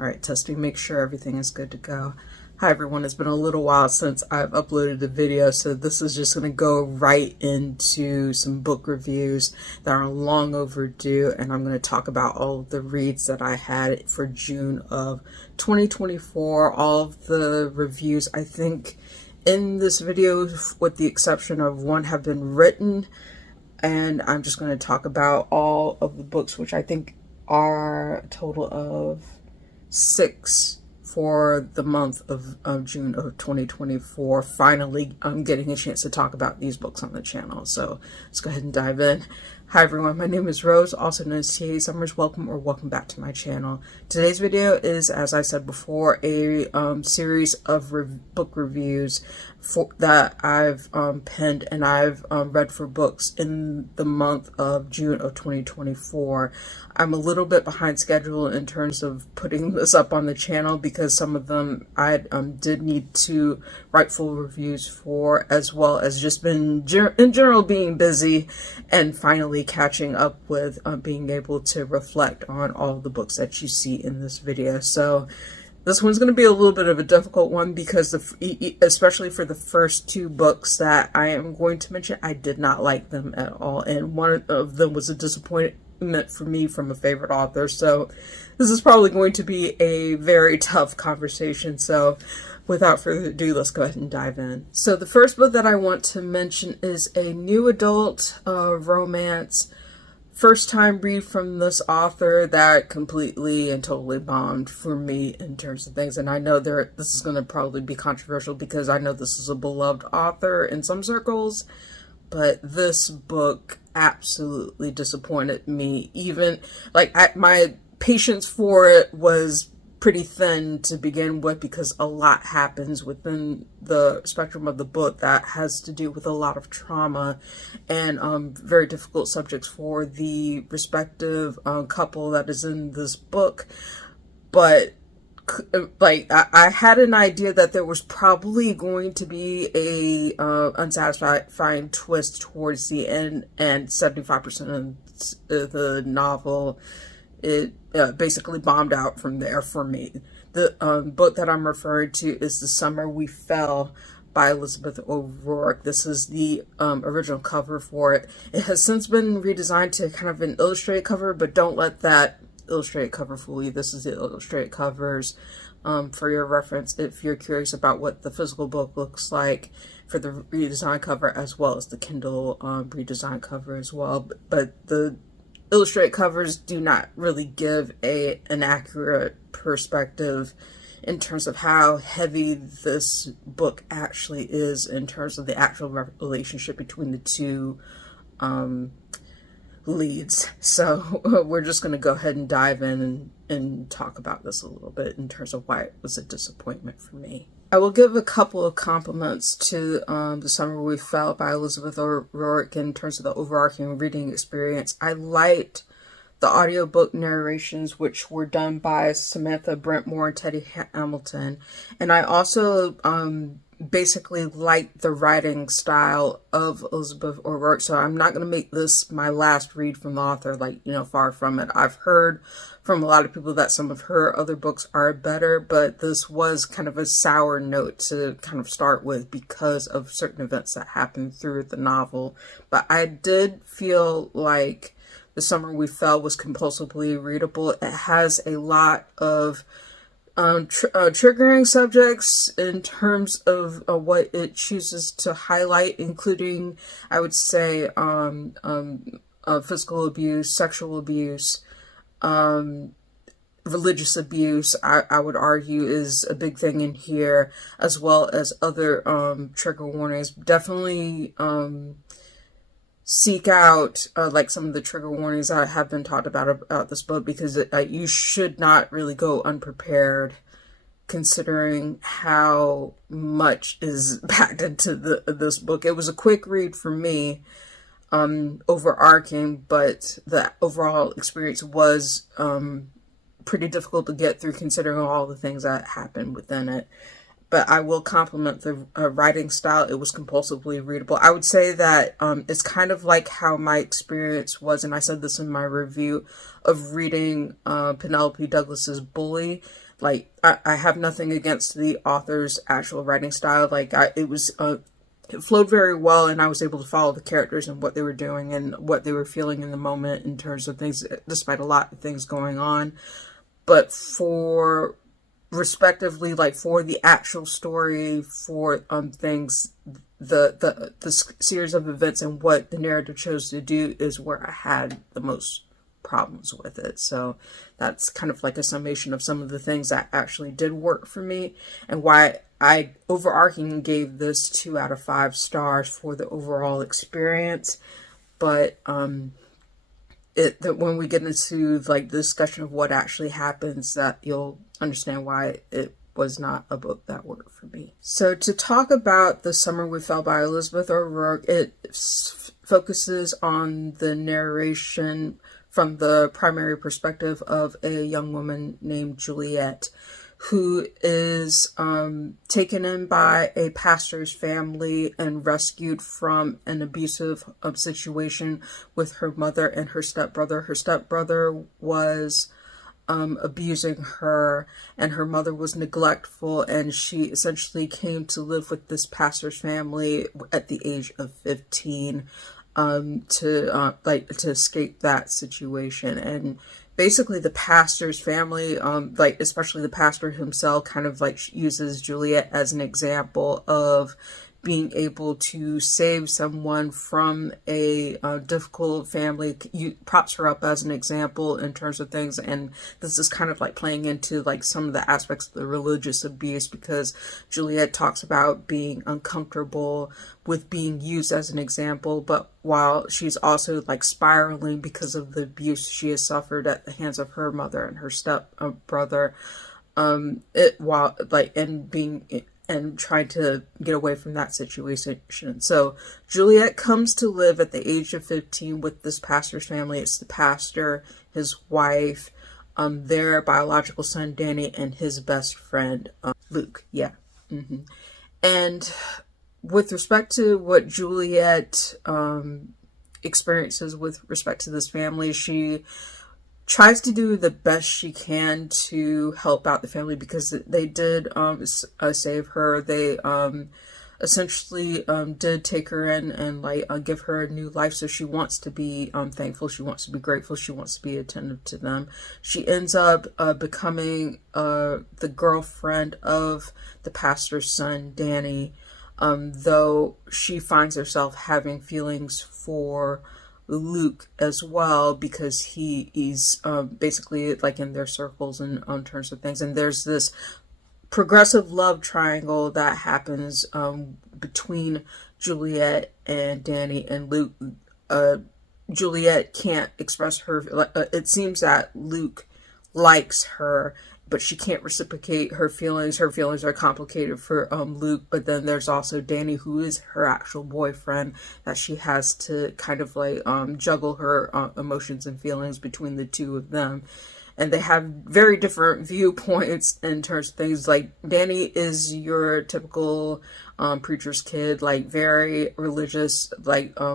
All right, testing, make sure everything is good to go. Hi everyone, it's been a little while since I've uploaded a video, so this is just going to go right into some book reviews that are long overdue, and I'm going to talk about all of the reads that I had for June of 2024, all of the reviews I think in this video, with the exception of one, have been written, and I'm just going to talk about all of the books, which I think are a total of 6 for the month of June of 2024. Finally, I'm getting a chance to talk about these books on the channel, so let's go ahead and dive in. Hi everyone, my name is Rose, also known as TA Summers. Welcome back to my channel. Today's video is, as I said before, a series of book reviews that I've penned and I've read for books in the month of June of 2024. I'm a little bit behind schedule in terms of putting this up on the channel because some of them I did need to write full reviews for, as well as just been in general being busy and finally catching up with being able to reflect on all the books that you see in this video. So this one's going to be a little bit of a difficult one because especially for the first 2 books that I am going to mention, I did not like them at all, and one of them was a disappointment for me from a favorite author. So this is probably going to be a very tough conversation. So without further ado, let's go ahead and dive in. So the first book that I want to mention is a new adult romance, first time read from this author that completely and totally bombed for me in terms of things. And I know this is going to probably be controversial because I know this is a beloved author in some circles, but this book absolutely disappointed me. Even like my patience for it was pretty thin to begin with because a lot happens within the spectrum of the book that has to do with a lot of trauma and very difficult subjects for the respective couple that is in this book. But like I had an idea that there was probably going to be a unsatisfying twist towards the end, and 75% of the novel, it basically bombed out from there for me. The book that I'm referring to is The Summer We Fell by Elizabeth O'Rourke. This is the original cover for it. It has since been redesigned to kind of an illustrated cover, but don't let that illustrated cover fool you. This is the illustrated covers for your reference if you're curious about what the physical book looks like for the redesigned cover, as well as the Kindle redesigned cover as well. But the illustrated covers do not really give an accurate perspective in terms of how heavy this book actually is in terms of the actual relationship between the 2 leads. So we're just going to go ahead and dive in and talk about this a little bit in terms of why it was a disappointment for me. I will give a couple of compliments to The Summer We Fell by Elizabeth O'Rourke in terms of the overarching reading experience. I liked the audiobook narrations, which were done by Samantha Brentmore and Teddy Hamilton. And I also basically liked the writing style of Elizabeth O'Rourke. So I'm not going to make this my last read from the author, far from it. I've heard from a lot of people that some of her other books are better, but this was kind of a sour note to kind of start with because of certain events that happened through the novel. But I did feel like The Summer We Fell was compulsively readable. It has a lot of triggering subjects in terms of what it chooses to highlight, including, I would say, physical abuse, sexual abuse, religious abuse, I would argue, is a big thing in here, as well as other trigger warnings. Definitely seek out like some of the trigger warnings that have been talked about this book, because you should not really go unprepared considering how much is packed into this book. It was a quick read for me, overarching, but the overall experience was pretty difficult to get through considering all the things that happened within it. But I will compliment the writing style. It was compulsively readable. I would say that it's kind of like how my experience was, and I said this in my review, of reading Penelope Douglas's Bully. like, I have nothing against the author's actual writing style. Like, it flowed very well, and I was able to follow the characters and what they were doing and what they were feeling in the moment in terms of things, despite a lot of things going on. But for respectively, like for the actual story, for things, the series of events and what the narrative chose to do is where I had the most problems with it. So that's kind of like a summation of some of the things that actually did work for me, and why I overarching gave this 2 out of 5 stars for the overall experience. But that when we get into like the discussion of what actually happens, that you'll understand why it was not a book that worked for me. So to talk about The Summer We Fell by Elizabeth O'Rourke, it focuses on the narration from the primary perspective of a young woman named Juliet, who is taken in by a pastor's family and rescued from an abusive situation with her mother and her stepbrother. Her stepbrother was abusing her, and her mother was neglectful, and she essentially came to live with this pastor's family at the age of 15 to escape that situation. And basically the pastor's family, like especially the pastor himself, kind of like uses Juliet as an example of being able to save someone from a difficult family. Props her up as an example in terms of things, and this is kind of like playing into like some of the aspects of the religious abuse, because Juliet talks about being uncomfortable with being used as an example, but while she's also like spiraling because of the abuse she has suffered at the hands of her mother and her step brother, and trying to get away from that situation. So Juliet comes to live at the age of 15 with this pastor's family. It's the pastor, his wife, their biological son Danny, and his best friend Luke. Yeah. And with respect to what Juliet experiences with respect to this family, she tries to do the best she can to help out the family, because they did save her. They essentially did take her in and give her a new life. So she wants to be thankful. She wants to be grateful. She wants to be attentive to them. She ends up becoming the girlfriend of the pastor's son, Danny, though she finds herself having feelings for Luke as well, because he's basically like in their circles and on terms of things. And there's this progressive love triangle that happens between Juliet and Danny and Luke. Juliet can't express her, it seems that Luke likes her, but she can't reciprocate her feelings. Her feelings are complicated for Luke, but then there's also Danny, who is her actual boyfriend, that she has to kind of juggle her emotions and feelings between the two of them. And they have very different viewpoints in terms of things. Like, Danny is your typical preacher's kid, like very religious,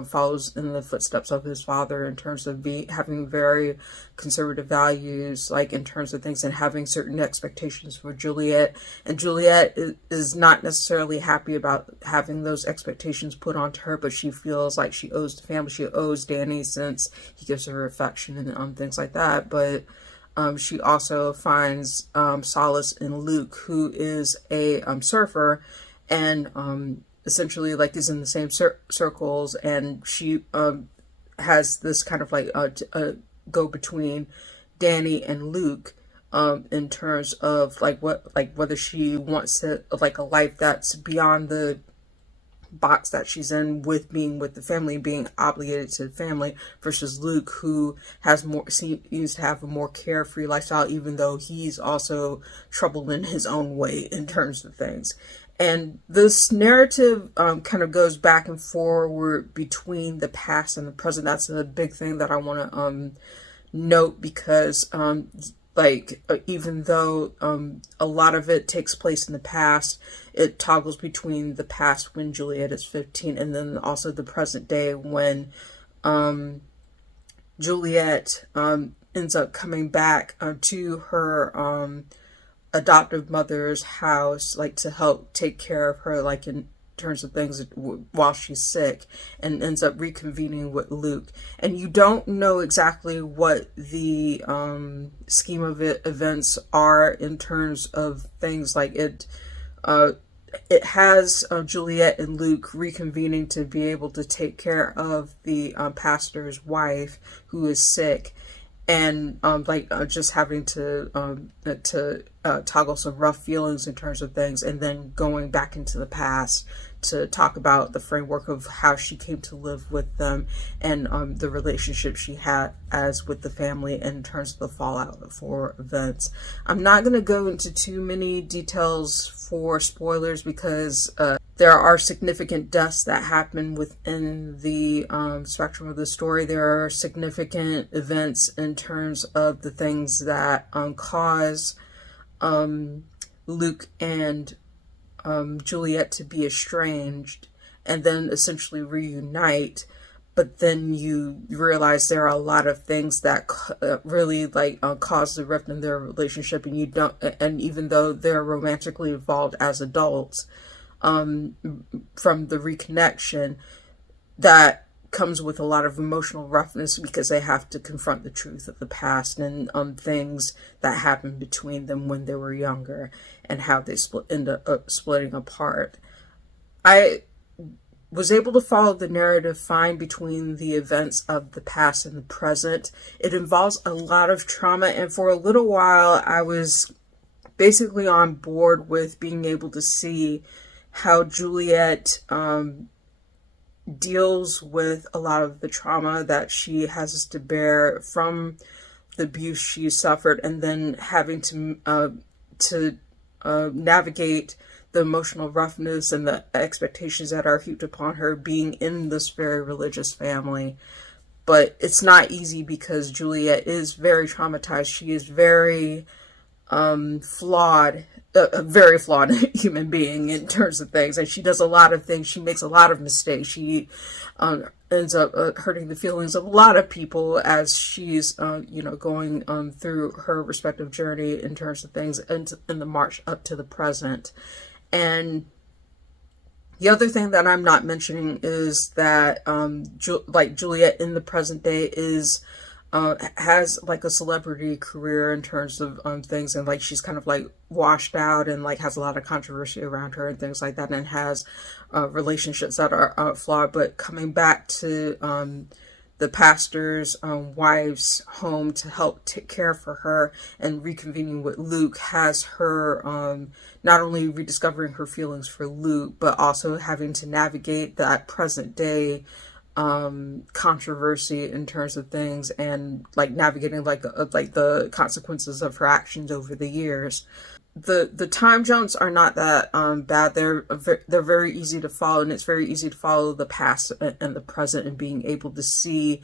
follows in the footsteps of his father in terms of having very conservative values, like in terms of things, and having certain expectations for Juliet. And Juliet is not necessarily happy about having those expectations put onto her, but she feels like she owes the family, she owes Danny, since he gives her affection and things like that. But she also finds solace in Luke, who is a surfer, and essentially is in the same circles, and she has this kind of go between Danny and Luke in terms of whether she wants to a life that's beyond the box that she's in, with being with the family, being obligated to the family, versus Luke, who seems to have a more carefree lifestyle, even though he's also troubled in his own way in terms of things. And this narrative kind of goes back and forward between the past and the present. That's a big thing that I want to note, because even though a lot of it takes place in the past, it toggles between the past when Juliet is 15, and then also the present day when Juliet ends up coming back to her adoptive mother's house, like to help take care of her, like in terms of things while she's sick, and ends up reconvening with Luke. And you don't know exactly what the scheme of events are in terms of things like it. It has Juliet and Luke reconvening to be able to take care of the pastor's wife who is sick, and just having to toggle some rough feelings in terms of things, and then going back into the past to talk about the framework of how she came to live with them, and the relationship she had as with the family in terms of the fallout for events. I'm not going to go into too many details for spoilers because there are significant deaths that happen within the spectrum of the story. There are significant events in terms of the things that cause Luke and Juliet to be estranged and then essentially reunite. But then you realize there are a lot of things that really cause the rift in their relationship, and you don't. And even though they're romantically involved as adults, from the reconnection, that comes with a lot of emotional roughness because they have to confront the truth of the past and things that happened between them when they were younger and how they end up splitting apart. I was able to follow the narrative fine between the events of the past and the present. It involves a lot of trauma, and for a little while I was basically on board with being able to see how Juliet deals with a lot of the trauma that she has to bear from the abuse she suffered, and then having to navigate the emotional roughness and the expectations that are heaped upon her being in this very religious family. But it's not easy because Juliet is very traumatized. She is very flawed, a very flawed human being in terms of things, and she does a lot of things. She makes a lot of mistakes. She ends up hurting the feelings of a lot of people as she's going through her respective journey in terms of things in the march up to the present. And the other thing that I'm not mentioning is that Juliet in the present day has like a celebrity career in terms of things, and like she's kind of like washed out and like has a lot of controversy around her and things like that, and has relationships that are flawed. But coming back to the pastor's wife's home to help take care for her and reconvening with Luke has her not only rediscovering her feelings for Luke, but also having to navigate that present day controversy in terms of things, and like navigating like the consequences of her actions over the years. The time jumps are not that bad. They're very easy to follow, and it's very easy to follow the past and the present, and being able to see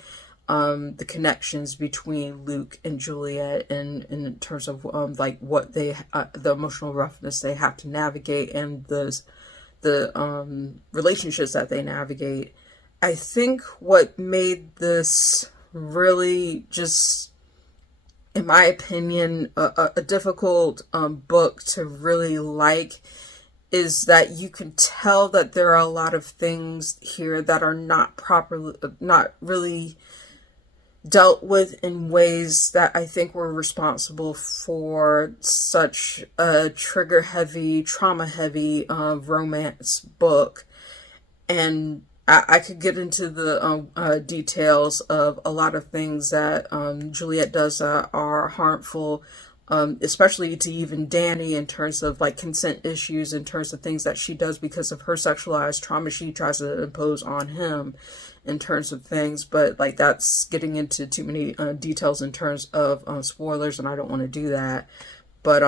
the connections between Luke and Juliet, and in terms of like what the emotional roughness they have to navigate, and the relationships that they navigate. I think what made this really just, in my opinion, a difficult book to really like is that you can tell that there are a lot of things here that are not really dealt with in ways that I think were responsible for such a trigger-heavy, trauma-heavy romance book. And I could get into the details of a lot of things that Juliet does that are harmful, especially to even Danny in terms of like consent issues, in terms of things that she does because of her sexualized trauma she tries to impose on him in terms of things. But like that's getting into too many details in terms of spoilers, and I don't want to do that. But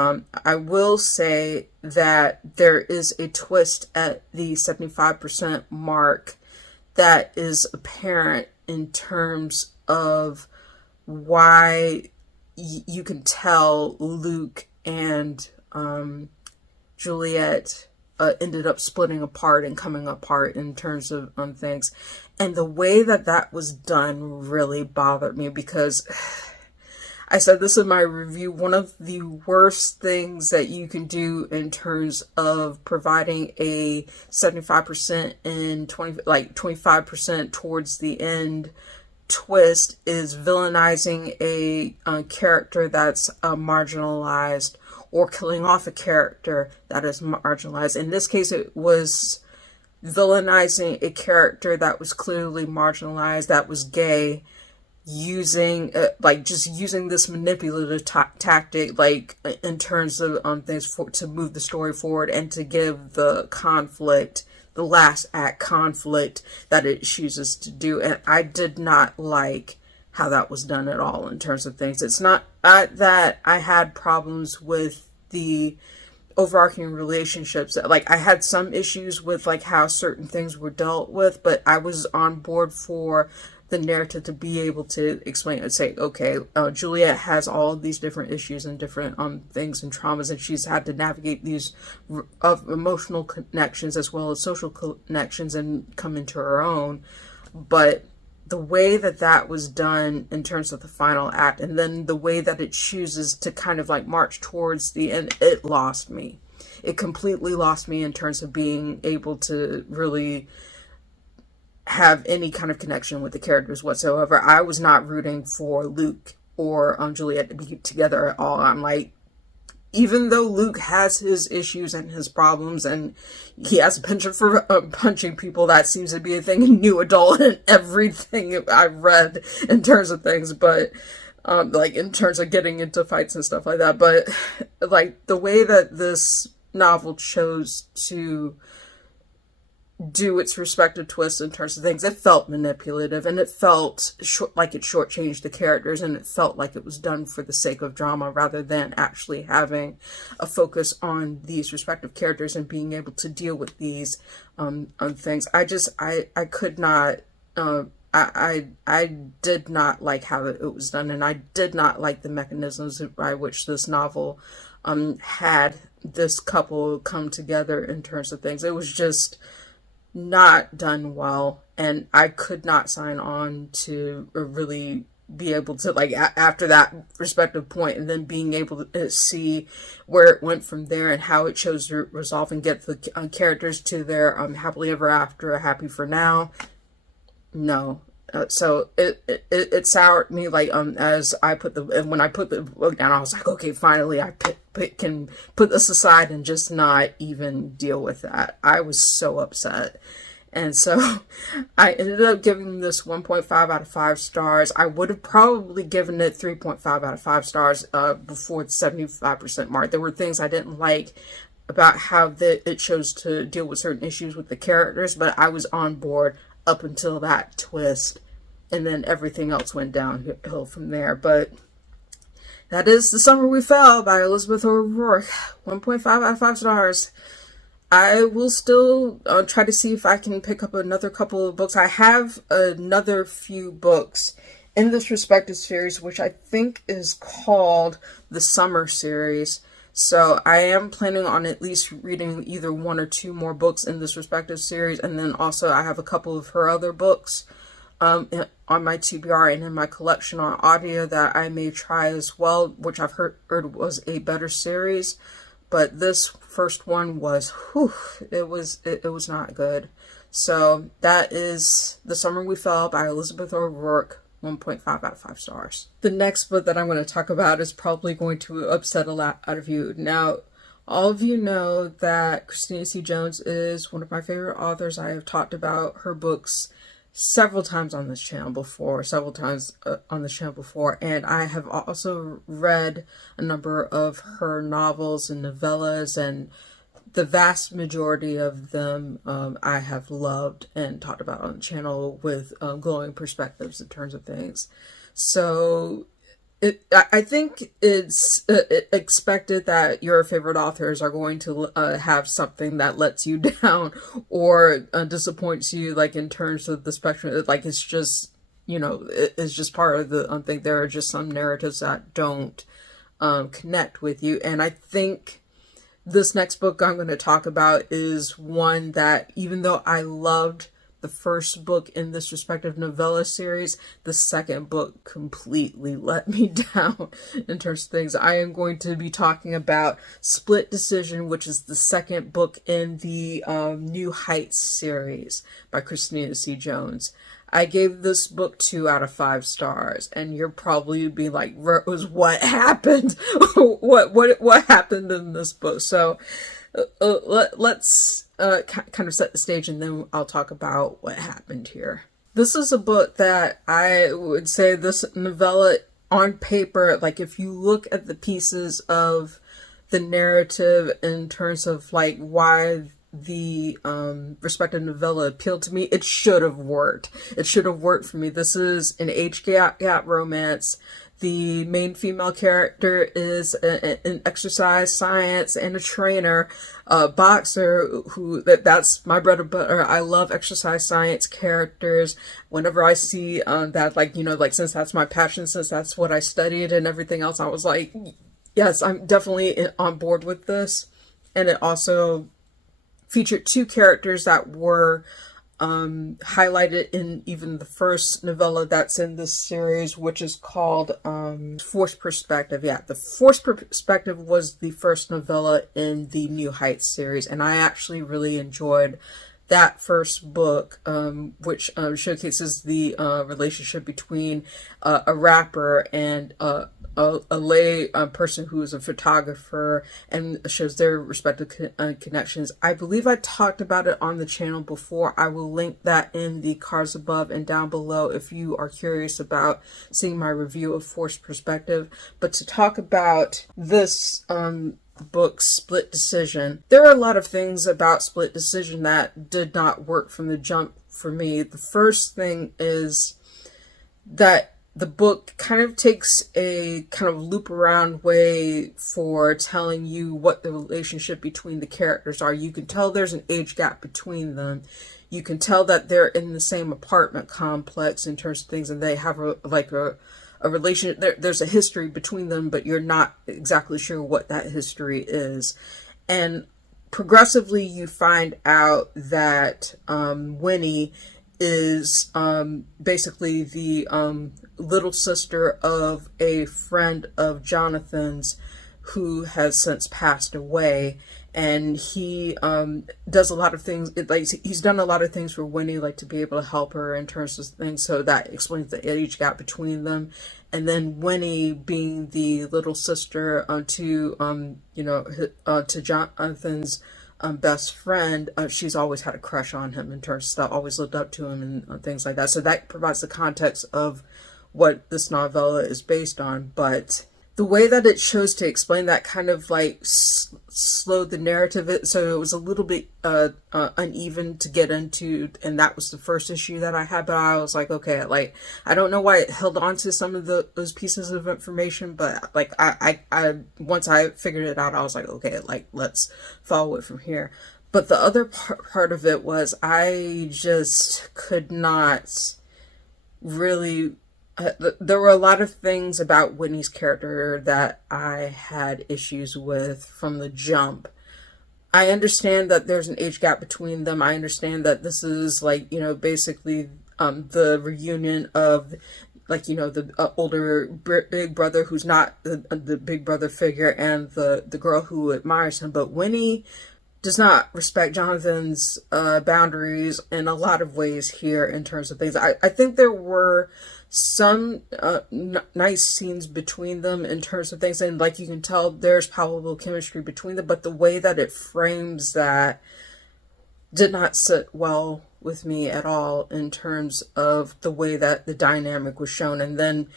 I will say that there is a twist at the 75% mark that is apparent in terms of why you can tell Luke and Juliet ended up splitting apart and coming apart in terms of things. And the way that was done really bothered me, because I said this in my review, one of the worst things that you can do in terms of providing a 75% and 25% towards the end twist is villainizing a character that's marginalized, or killing off a character that is marginalized. In this case, it was villainizing a character that was clearly marginalized, that was gay, using just using this manipulative tactic, like in terms of things to move the story forward and to give the conflict, the last act conflict that it chooses to do. And I did not like how that was done at all in terms of things. It's not that I had problems with the overarching relationships. Like, I had some issues with like how certain things were dealt with, but I was on board for the narrative to be able to explain and say, okay, Juliet has all of these different issues and different things and traumas, and she's had to navigate these emotional connections as well as social connections and come into her own. But the way that that was done in terms of the final act, and then the way that it chooses to kind of like march towards the end, it lost me. It completely lost me in terms of being able to really have any kind of connection with the characters whatsoever. I was not rooting for Luke or Juliet to be together at all. I'm like, even though Luke has his issues and his problems, and he has a penchant for punching people, that seems to be a thing in New Adult and everything I've read in terms of things, but like in terms of getting into fights and stuff like that. But like the way that this novel chose to do its respective twists in terms of things, it felt manipulative, and it felt like it shortchanged the characters, and it felt like it was done for the sake of drama rather than actually having a focus on these respective characters and being able to deal with these things. I could not, I did not like how it was done, and I did not like the mechanisms by which this novel had this couple come together in terms of things. It was just not done well, and I could not sign on to really be able to, like, after that respective point, and then being able to see where it went from there and how it chose to resolve and get the characters to their happily ever after, happy for now. No. So it soured me, like, as I put when I put the book down, I was like, okay, finally I can put this aside and just not even deal with that. I was so upset. And so I ended up giving this 1.5 out of 5 stars. I would have probably given it 3.5 out of 5 stars before the 75% mark. There were things I didn't like about how it chose to deal with certain issues with the characters, but I was on board up until that twist, and then everything else went downhill from there. But that is The Summer We Fell by Elizabeth O'Rourke. 1.5 out of 5 stars. I will still try to see if I can pick up another couple of books. I have another few books in this respective series, which I think is called the Summer series. So I am planning on at least reading either 1 or 2 more books in this respective series. And then also I have a couple of her other books on my TBR and in my collection on audio that I may try as well, which I've heard was a better series. But this first one was, it was not good. So that is The Summer We Fell by Elizabeth O'Rourke. 1.5 out of 5 stars. The next book that I'm going to talk about is probably going to upset a lot out of you. Now, all of you know that Christina C. Jones is one of my favorite authors. I have talked about her books several times on this channel before, and I have also read a number of her novels and novellas, and the vast majority of them I have loved and talked about on the channel with glowing perspectives in terms of things. So I think it's expected that your favorite authors are going to have something that lets you down or disappoints you, like in terms of the spectrum. Like, it's just, you know, it's just part of the thing. There are just some narratives that don't connect with you, and I think this next book I'm going to talk about is one that, even though I loved the first book in this respective novella series, the second book completely let me down in terms of things. I am going to be talking about Split Decision, which is the second book in the New Heights series by Christina C. Jones. I gave this book 2 out of 5 stars, and you're probably be like, Rose, what happened? what happened in this book? So let's kind of set the stage, and then I'll talk about what happened here. This is a book that I would say, this novella on paper, like if you look at the pieces of the narrative in terms of like why the respective novella appealed to me, it should have worked. It should have worked for me. This is an age gap romance. The main female character is an exercise science and a trainer, a boxer that's my bread and butter. I love exercise science characters. Whenever I see that, like, you know, like, since that's my passion, since that's what I studied and everything else, I was like, yes, I'm definitely on board with this. And it also featured 2 characters that were highlighted in even the first novella that's in this series, which is called Forced Perspective. Yeah, the Forced Perspective was the first novella in the New Heights series, and I actually really enjoyed that first book, which showcases the relationship between a rapper and a lay person who is a photographer, and shows their respective connections. I believe I talked about it on the channel before. I will link that in the cards above and down below if you are curious about seeing my review of Forced Perspective. But to talk about this book, Split Decision, there are a lot of things about Split Decision that did not work from the jump for me. The first thing is that the book kind of takes a kind of loop around way for telling you what the relationship between the characters are. You can tell there's an age gap between them. You can tell that they're in the same apartment complex in terms of things, and they have a relation. There's a history between them, but you're not exactly sure what that history is. And progressively you find out that Winnie is basically the little sister of a friend of Jonathan's who has since passed away, and he does a lot of things, like he's done a lot of things for Winnie, like to be able to help her in terms of things, so that explains the age gap between them. And then Winnie, being the little sister to Jonathan's best friend, she's always had a crush on him in terms of stuff, always looked up to him and things like that. So that provides the context of what this novella is based on. But the way that it chose to explain that kind of like slowed the narrative, so it was a little bit uneven to get into, and that was the first issue that I had. But I was like, okay, like, I don't know why it held on to some of those pieces of information, but like I once I figured it out, I was like, okay, like, let's follow it from here. But the other part of it was I just could not really there were a lot of things about Whitney's character that I had issues with from the jump. I understand that there's an age gap between them. I understand that this is like, you know, basically the reunion of, like, you know, the older big brother who's not the big brother figure, and the girl who admires him. But Winnie does not respect Jonathan's boundaries in a lot of ways here in terms of things. I think there were some nice scenes between them in terms of things, and like you can tell there's palpable chemistry between them, but the way that it frames that did not sit well with me at all in terms of the way that the dynamic was shown. And then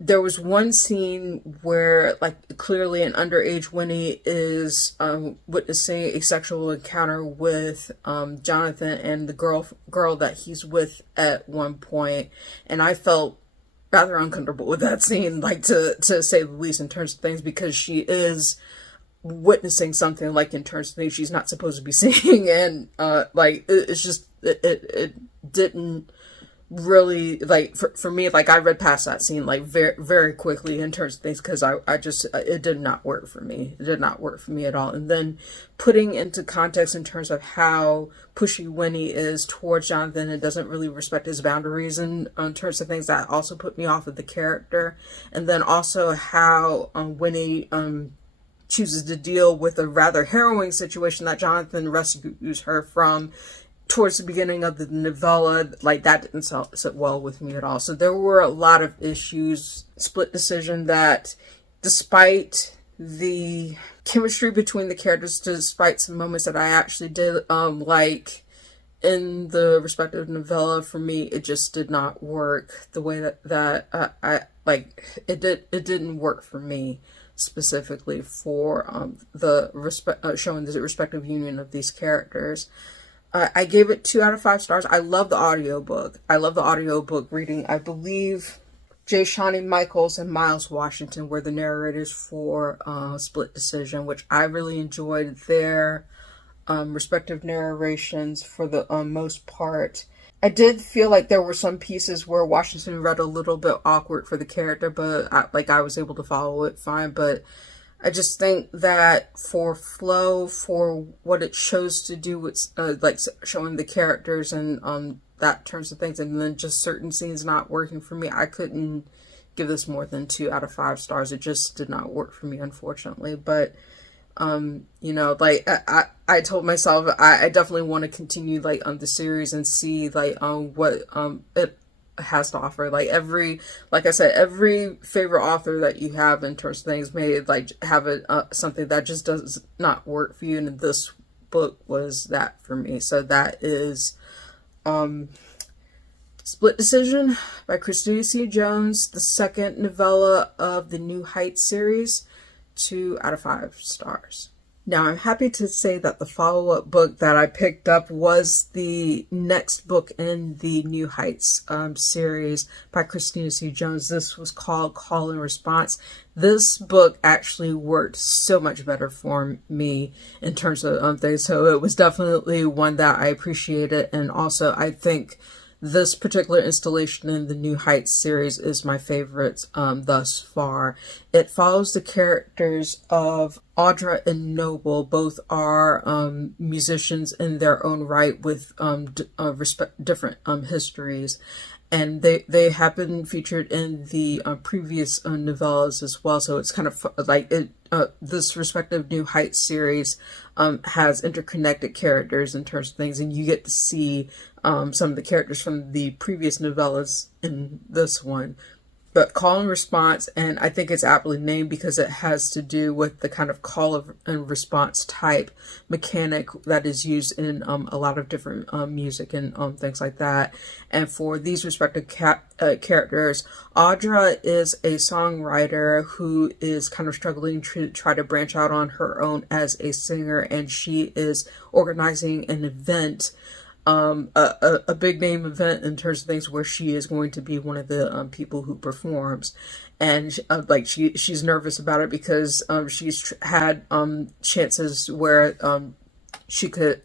there was one scene where, like, clearly an underage Winnie is witnessing a sexual encounter with Jonathan and the girl that he's with at one point, and I felt rather uncomfortable with that scene, like, to say the least, in terms of things, because she is witnessing something, like, in terms of things she's not supposed to be seeing, and like, it's just it didn't really, like, for me, like, I read past that scene, like, very, very quickly in terms of things, because I just, it did not work for me. It did not work for me at all. And then putting into context in terms of how pushy Winnie is towards Jonathan and doesn't really respect his boundaries in terms of things, that also put me off of the character. And then also how Winnie chooses to deal with a rather harrowing situation that Jonathan rescues her from towards the beginning of the novella. Like, that didn't sit well with me at all. So there were a lot of issues. Split decision that, despite the chemistry between the characters, despite some moments that I actually did like in the respective novella, for me it just did not work the way that I like it didn't work for me, specifically for showing the respective union of these characters. I gave it 2 out of 5 stars. I love the audiobook. I love the audiobook reading. I believe J. Shawnee Michaels and Miles Washington were the narrators for Split Decision, which I really enjoyed their respective narrations for the most part. I did feel like there were some pieces where Washington read a little bit awkward for the character, but I was able to follow it fine. But I just think that for flow, for what it chose to do with like showing the characters and that terms of things, and then just certain scenes not working for me, I couldn't give this more than 2 out of 5 stars. It just did not work for me, unfortunately. But you know, like I told myself I definitely want to continue like on the series and see like what it has to offer. Like I said, every favorite author that you have in terms of things may like have something that just does not work for you, and this book was that for me. So that is Split Decision by Christina C. Jones, the second novella of the New Heights series. 2 out of 5 stars. Now, I'm happy to say that the follow-up book that I picked up was the next book in the New Heights series by Christina C. Jones. This was called Call and Response. This book actually worked so much better for me in terms of things, so it was definitely one that I appreciated. And also, I think this particular installation in the New Heights series is my favorite thus far. It follows the characters of Aubree and Noble. Both are musicians in their own right with different histories. And they have been featured in the previous novellas as well. So it's kind of like this respective New Heights series has interconnected characters in terms of things, and you get to see some of the characters from the previous novellas in this one. But Call and Response, and I think it's aptly named because it has to do with the kind of call and response type mechanic that is used in a lot of different music and things like that. And for these respective characters, Aubree is a songwriter who is kind of struggling to try to branch out on her own as a singer, and she is organizing an event, a big name event in terms of things, where she is going to be one of the people who performs. And she's nervous about it because she's had chances where she could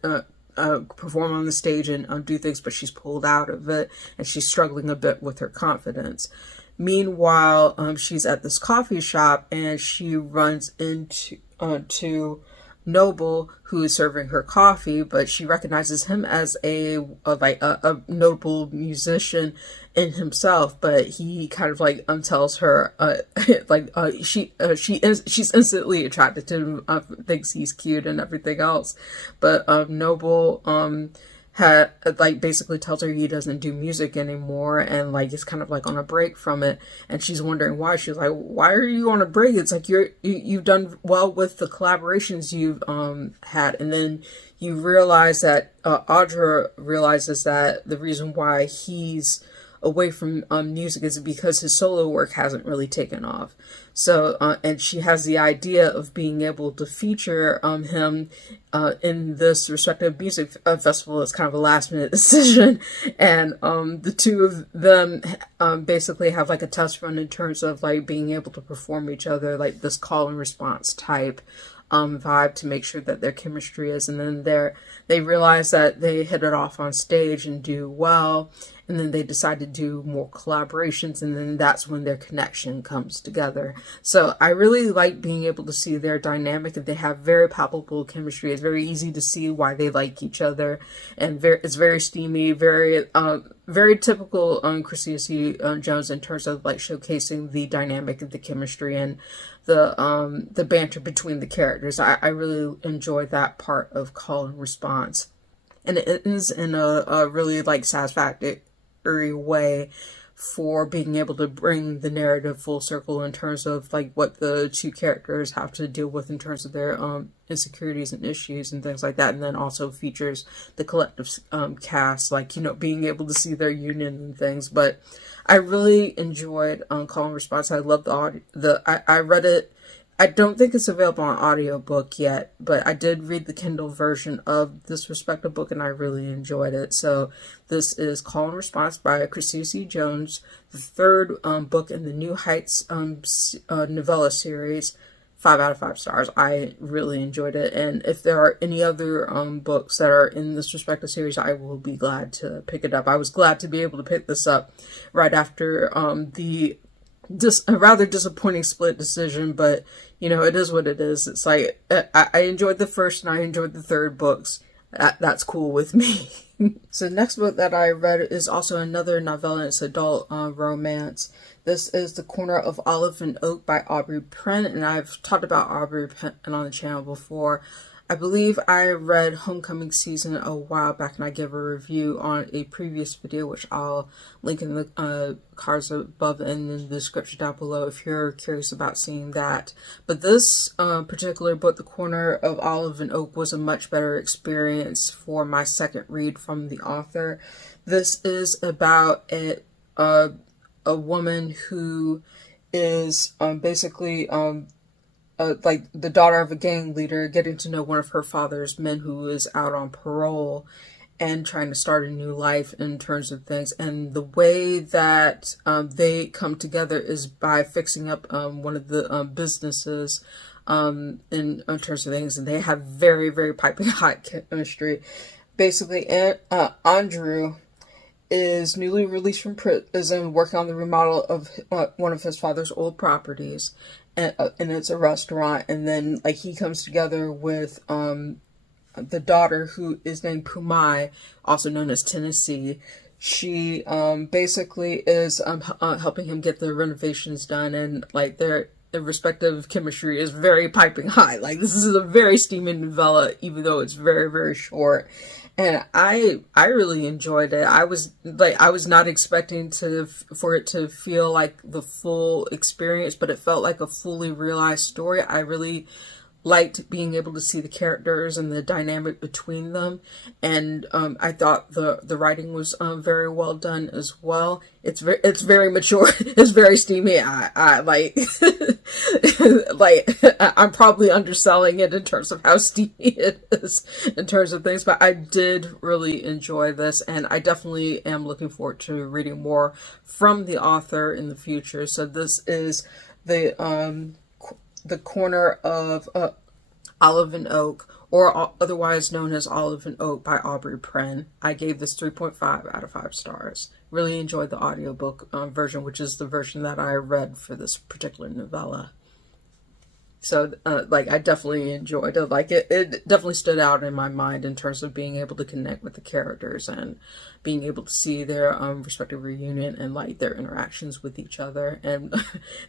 perform on the stage and do things, but she's pulled out of it, and she's struggling a bit with her confidence. Meanwhile, she's at this coffee shop, and she runs into Noble, who is serving her coffee, but she recognizes him as a notable musician in himself. But he kind of tells her she's instantly attracted to him, thinks he's cute and everything else. But Noble basically tells her he doesn't do music anymore, and is kind of on a break from it. And she's wondering why. She's like, why are you on a break? It's like you've done well with the collaborations you've had. And then you realize that Aubree realizes that the reason why he's away from music is because his solo work hasn't really taken off. So and she has the idea of being able to feature him in this respective music festival. It's kind of a last minute decision, and the two of them basically have a test run in terms of being able to perform each other, this call and response type vibe, to make sure that their chemistry is. And then they realize that they hit it off on stage and do well. and then they decide to do more collaborations, and then that's when their connection comes together. So I really like being able to see their dynamic, and they have very palpable chemistry. It's very easy to see why they like each other, and it's very steamy, very typical Christina C. Jones in terms of like showcasing the dynamic of the chemistry and the banter between the characters. I really enjoy that part of call and response, and it ends in a really like satisfactory way for being able to bring the narrative full circle in terms of like what the two characters have to deal with in terms of their insecurities and issues and things like that, and then also features the collective cast, like, you know, being able to see their union and things. But I really enjoyed Call and Response. I love I read it. I don't think it's available on audiobook yet, but I did read the Kindle version of this respective book, and I really enjoyed it. So this is Call and Response by Christina C. Jones, the third book in the New Heights novella series. 5 out of 5 stars. I really enjoyed it, and if there are any other books that are in this respective series, I will be glad to pick it up. I was glad to be able to pick this up right after a rather disappointing split decision, but you know, it is what it is. It's like I enjoyed the first and I enjoyed the third books. That's cool with me. So the next book that I read is also another novella. It's adult romance. This is The Corner of Olive and Oak by Aubree Prynn, and I've talked about Aubree Prynn on the channel before. I believe I read Homecoming Season a while back, and I gave a review on a previous video, which I'll link in the cards above and in the description down below if you're curious about seeing that. But this particular book, The Corner of Olive and Oak, was a much better experience for my second read from the author. This is about a woman who is basically like the daughter of a gang leader, getting to know one of her father's men who is out on parole and trying to start a new life in terms of things. And the way that they come together is by fixing up one of the businesses in terms of things, and they have very, very piping hot chemistry. Basically, Andrew is newly released from prison, working on the remodel of one of his father's old properties, and it's a restaurant. And then like he comes together with the daughter, who is named Pumai, also known as Tennessee. She basically is helping him get the renovations done, and like their respective chemistry is very piping hot. Like, this is a very steamy novella, even though it's very, very short. And I really enjoyed it. I was not expecting for it to feel like the full experience, but it felt like a fully realized story. I really liked being able to see the characters and the dynamic between them, and I thought the writing was very well done as well. It's very mature. It's very steamy. I like like I'm probably underselling it in terms of how steamy it is in terms of things, but I did really enjoy this, and I definitely am looking forward to reading more from the author in the future. So this is the Corner of Olive and Oak, or otherwise known as Olive and Oak by Aubree Prynn. I gave this 3.5 out of 5 stars. Really enjoyed the audiobook version, which is the version that I read for this particular novella. So like, I definitely enjoyed it. Like, it definitely stood out in my mind in terms of being able to connect with the characters and being able to see their respective reunion and like their interactions with each other and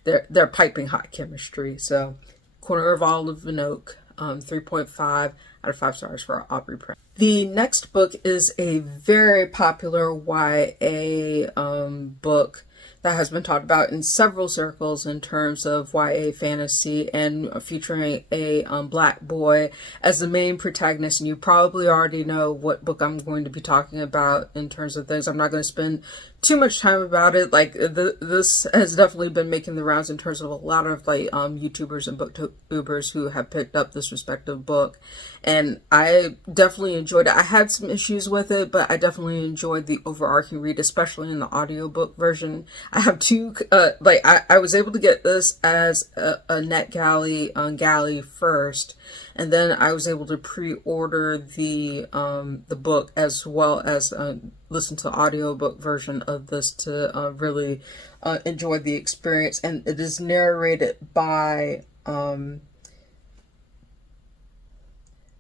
their piping hot chemistry. So Corner of Olive and Oak, 3.5 out of 5 stars for Aubree Prynn. The next book is a very popular YA book that has been talked about in several circles in terms of YA fantasy, and featuring a black boy as the main protagonist. And you probably already know what book I'm going to be talking about in terms of things. I'm not going to spend too much time about it. Like, this has definitely been making the rounds in terms of a lot of like YouTubers and booktubers who have picked up this respective book, and I definitely enjoyed it. I had some issues with it, but I definitely enjoyed the overarching read, especially in the audiobook version. I have two, I was able to get this as a NetGalley galley first, and then I was able to pre-order the book, as well as listen to the audiobook version of this to really enjoy the experience. And it is narrated by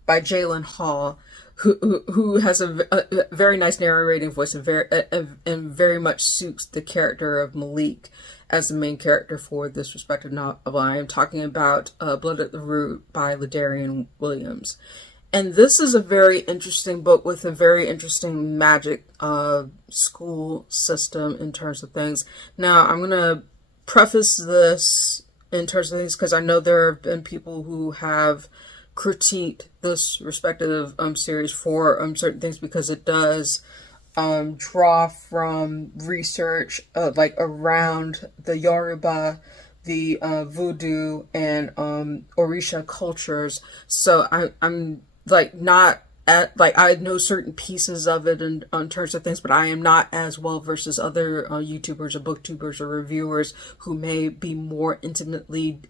Jalen Hall, who has a very nice narrating voice, and very much suits the character of Malik as the main character for this respective novel. I am talking about Blood at the Root by LaDarrion Williams. And this is a very interesting book with a very interesting magic school system in terms of things. Now, I'm going to preface this in terms of things because I know there have been people who have critiqued this respective series for certain things, because it does draw from research around the Yoruba, the Voodoo, and Orisha cultures. So I'm not at, I know certain pieces of it in terms of things, but I am not as well versed as other YouTubers or booktubers or reviewers who may be more intimately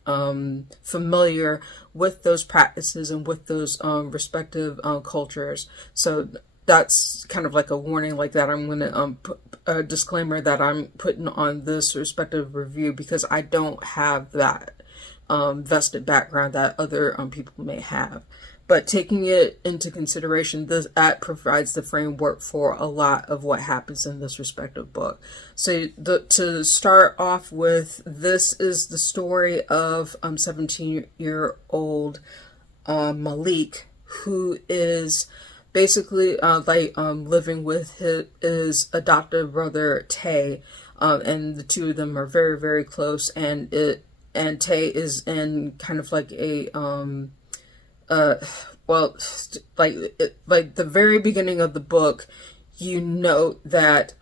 familiar with those practices and with those respective cultures. So that's kind of like a warning like that. I'm going to put a disclaimer that I'm putting on this respective review, because I don't have that vested background that other people may have. But taking it into consideration, that provides the framework for a lot of what happens in this respective book. So to start off with, this is the story of 17-year-old Malik, who is basically living with his adopted brother Tay, and the two of them are very, very close. And Tay is in kind of like a the very beginning of the book, you note that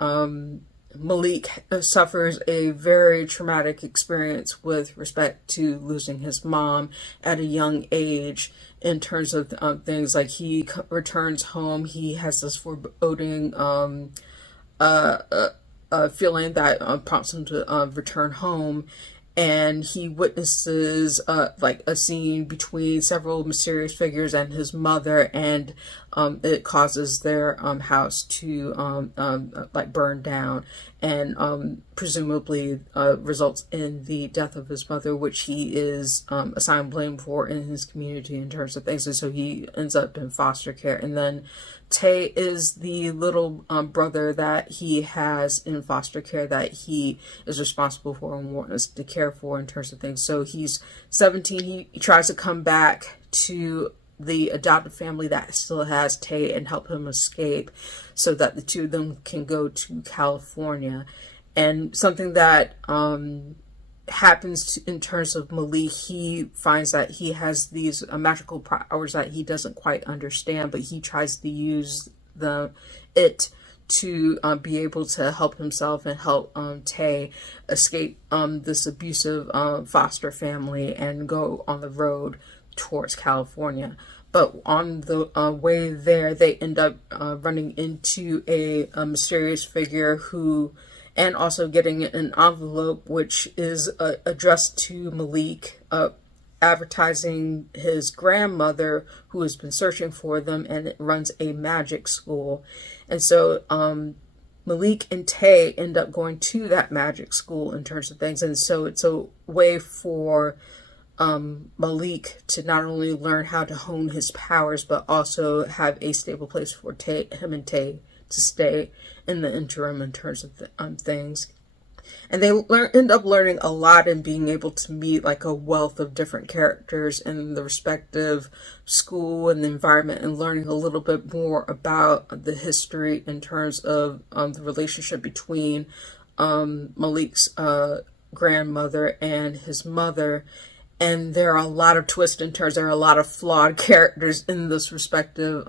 Malik suffers a very traumatic experience with respect to losing his mom at a young age, in terms of things like he returns home, he has this foreboding feeling that prompts him to return home. And he witnesses a scene between several mysterious figures and his mother, and it causes their house to burn down, and presumably results in the death of his mother, which he is assigned blame for in his community in terms of things. And so he ends up in foster care. And then Tay is the little brother that he has in foster care that he is responsible for and wants to care for in terms of things. So he's 17. He tries to come back to the adopted family that still has Tay and help him escape, so that the two of them can go to California. And something that happens in terms of Malik, he finds that he has these magical powers that he doesn't quite understand, but he tries to use it to be able to help himself and help Tay escape this abusive foster family and go on the road towards California. But on the way there, they end up running into a mysterious figure who, and also getting an envelope which is addressed to Malik, advertising his grandmother who has been searching for them, and it runs a magic school. And so Malik and Tay end up going to that magic school in terms of things. And so it's a way for Malik to not only learn how to hone his powers, but also have a stable place for him and Tay to stay in the interim in terms of things. And they end up learning a lot and being able to meet like a wealth of different characters in the respective school and the environment, and learning a little bit more about the history in terms of the relationship between Malik's grandmother and his mother. And there are a lot of twists and turns. There are a lot of flawed characters in this respective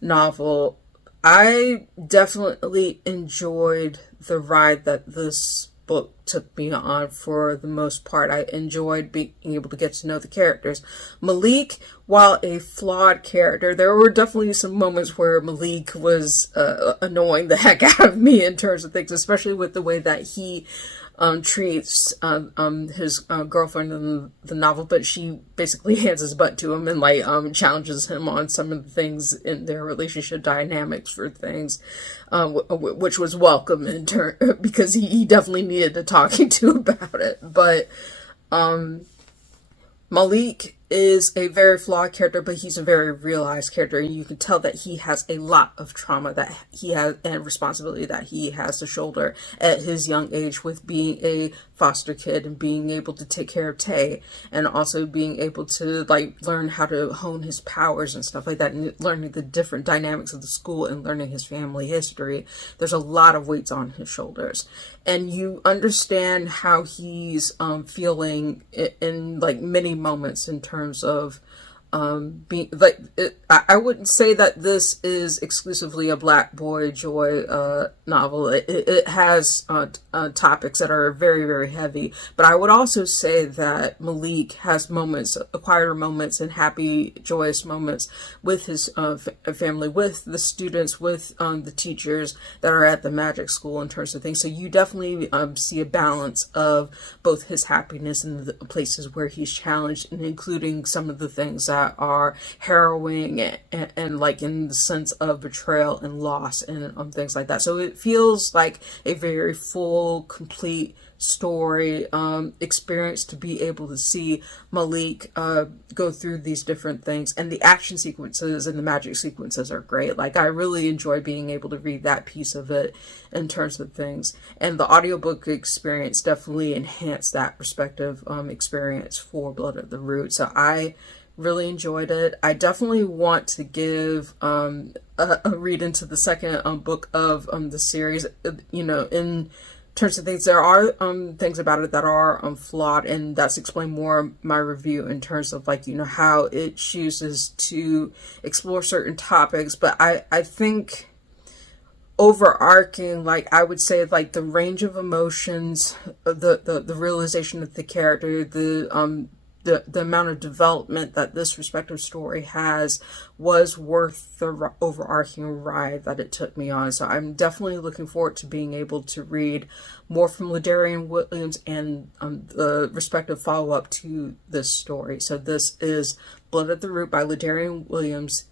novel. I definitely enjoyed the ride that this book took me on for the most part. I enjoyed being able to get to know the characters. Malik, while a flawed character, there were definitely some moments where Malik was annoying the heck out of me in terms of things, especially with the way that he treats his girlfriend in the novel, but she basically hands his butt to him and like challenges him on some of the things in their relationship dynamics for things, which was welcome in turn because he definitely needed a talking to about it. But Malik is a very flawed character, but he's a very realized character, and you can tell that he has a lot of trauma that he has and responsibility that he has to shoulder at his young age with being a foster kid and being able to take care of Tay, and also being able to like learn how to hone his powers and stuff like that, and learning the different dynamics of the school and learning his family history. There's a lot of weights on his shoulders, and you understand how he's feeling in like many moments in terms of being like I wouldn't say that this is exclusively a Black Boy Joy novel. It has topics that are very, very heavy, but I would also say that Malik has moments, quieter moments and happy, joyous moments with his family, with the students, with the teachers that are at the magic school in terms of things. So you definitely see a balance of both his happiness and the places where he's challenged, and including some of the things that are harrowing and like in the sense of betrayal and loss and things like that. So it feels like a very full, complete story experience to be able to see Malik go through these different things, and the action sequences and the magic sequences are great. Like I really enjoy being able to read that piece of it in terms of things, and the audiobook experience definitely enhanced that perspective experience for Blood at the Root. So I really enjoyed it. I definitely want to give a read into the second book of the series. You know, in terms of things, there are things about it that are flawed, and that's explained more in my review in terms of like, you know, how it chooses to explore certain topics. But I think overarching, like I would say, like the range of emotions, the realization of the character, the amount of development that this respective story has was worth the overarching ride that it took me on. So I'm definitely looking forward to being able to read more from LaDarrion Williams and the respective follow-up to this story. So this is Blood at the Root by LaDarrion Williams.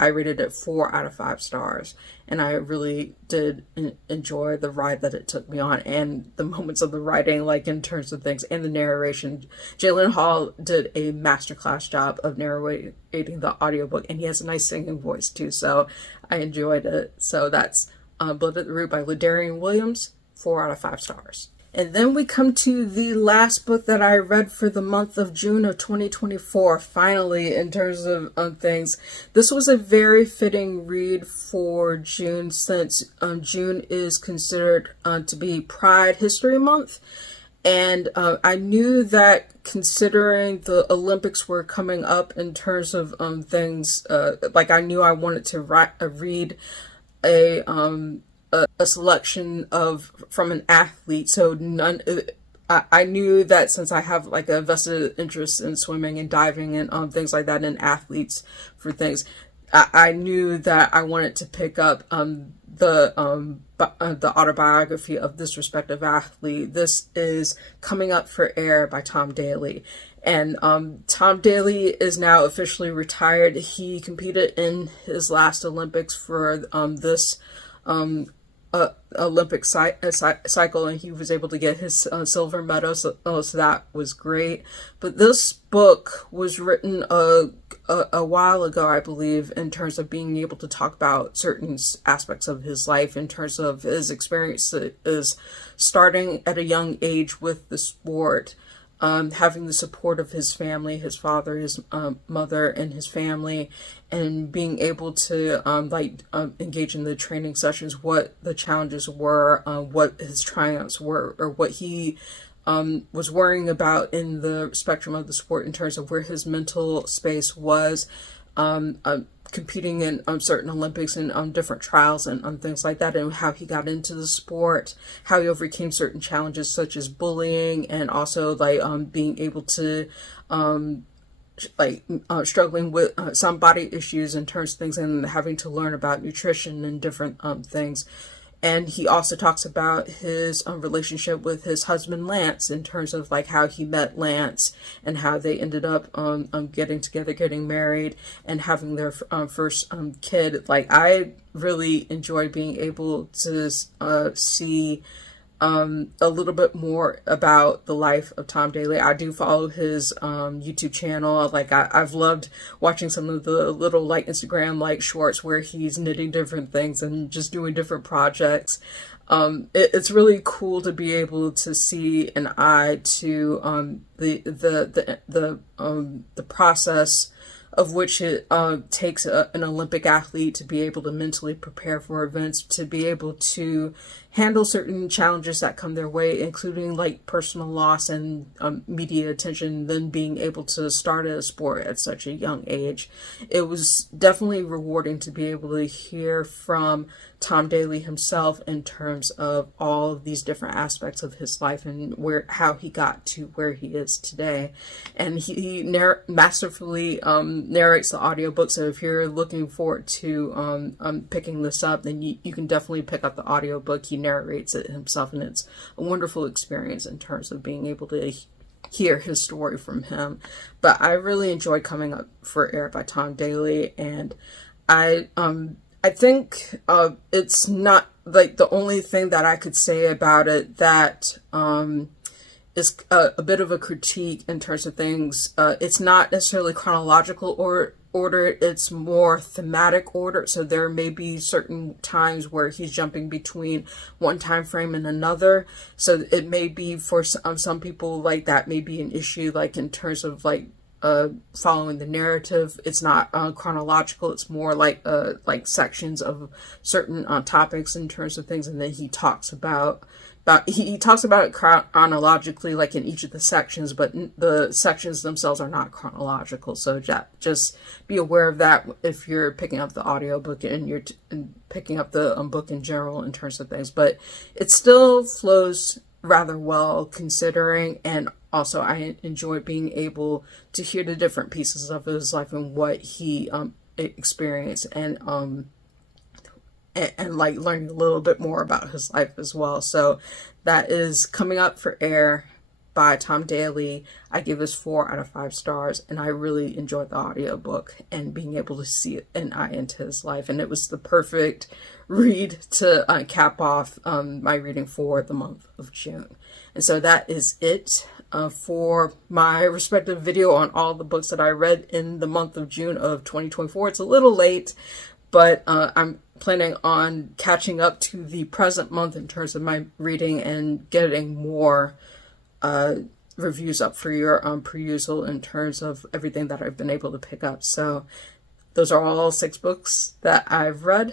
I rated it 4 out of 5 stars, and I really did enjoy the ride that it took me on, and the moments of the writing, like in terms of things, and the narration. Jalen Hall did a masterclass job of narrating the audiobook, and he has a nice singing voice too, so I enjoyed it. So that's Blood at the Root by LaDarrion Williams, 4 out of 5 stars. And then we come to the last book that I read for the month of June of 2024. Finally, in terms of things, this was a very fitting read for June, since June is considered to be Pride History Month. And I knew that considering the Olympics were coming up in terms of things, like I knew I wanted to read a selection from an athlete. So I knew that since I have like a vested interest in swimming and diving and things like that, and athletes for things, I knew that I wanted to pick up the autobiography of this respective athlete. This is Coming Up for Air by Tom Daley. And Tom Daley is now officially retired. He competed in his last Olympics for this Olympic cycle, and he was able to get his silver medal, so that was great. But this book was written a while ago, I believe, in terms of being able to talk about certain aspects of his life, in terms of his experience is starting at a young age with the sport, having the support of his family, his father, his mother, and his family, and being able to engage in the training sessions, what the challenges were, what his triumphs were, or what he was worrying about in the spectrum of the sport in terms of where his mental space was, competing in certain Olympics and different trials and things like that, and how he got into the sport, how he overcame certain challenges such as bullying, and also like being able to struggling with some body issues in terms of things, and having to learn about nutrition and different things. And he also talks about his relationship with his husband Lance, in terms of like how he met Lance and how they ended up getting together, getting married, and having their first kid. Like, I really enjoy being able to see a little bit more about the life of Tom Daley. I do follow his YouTube channel. Like, I've loved watching some of the little like Instagram like shorts where he's knitting different things and just doing different projects. It's really cool to be able to see an eye to the process of which it takes an Olympic athlete to be able to mentally prepare for events, to be able to handle certain challenges that come their way, including like personal loss and media attention, then being able to start a sport at such a young age. It was definitely rewarding to be able to hear from Tom Daley himself in terms of all of these different aspects of his life and how he got to where he is today. And he masterfully narrates the audiobook, so if you're looking forward to picking this up, then you can definitely pick up the audiobook. He narrates it himself, and it's a wonderful experience in terms of being able to hear his story from him. But I really enjoyed Coming Up for Air by Tom Daley, and I think it's not like the only thing that I could say about it that is a bit of a critique in terms of things. It's not necessarily chronological order, it's more thematic order. So there may be certain times where he's jumping between one time frame and another. So it may be for some people like that may be an issue, like in terms of like following the narrative. It's not chronological. It's more like sections of certain topics in terms of things, and then he talks about he talks about it chronologically, like in each of the sections, but the sections themselves are not chronological. So just be aware of that if you're picking up the audiobook and you're picking up the book in general in terms of things. But it still flows rather well considering, and also I enjoy being able to hear the different pieces of his life and what he experienced, and like learning a little bit more about his life as well. So that is Coming Up for Air by Tom Daley. I give this 4 out of 5 stars, and I really enjoyed the audiobook and being able to see an eye into his life. And it was the perfect read to cap off my reading for the month of June. And so that is it for my respective video on all the books that I read in the month of June of 2024. It's a little late, but I'm planning on catching up to the present month in terms of my reading and getting more reviews up for your perusal in terms of everything that I've been able to pick up. So those are all 6 books that I've read.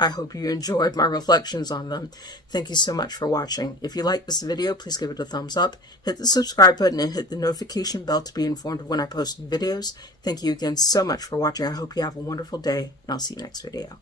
I hope you enjoyed my reflections on them. Thank you so much for watching. If you like this video, please give it a thumbs up, hit the subscribe button, and hit the notification bell to be informed of when I post new videos. Thank you again so much for watching. I hope you have a wonderful day, and I'll see you next video.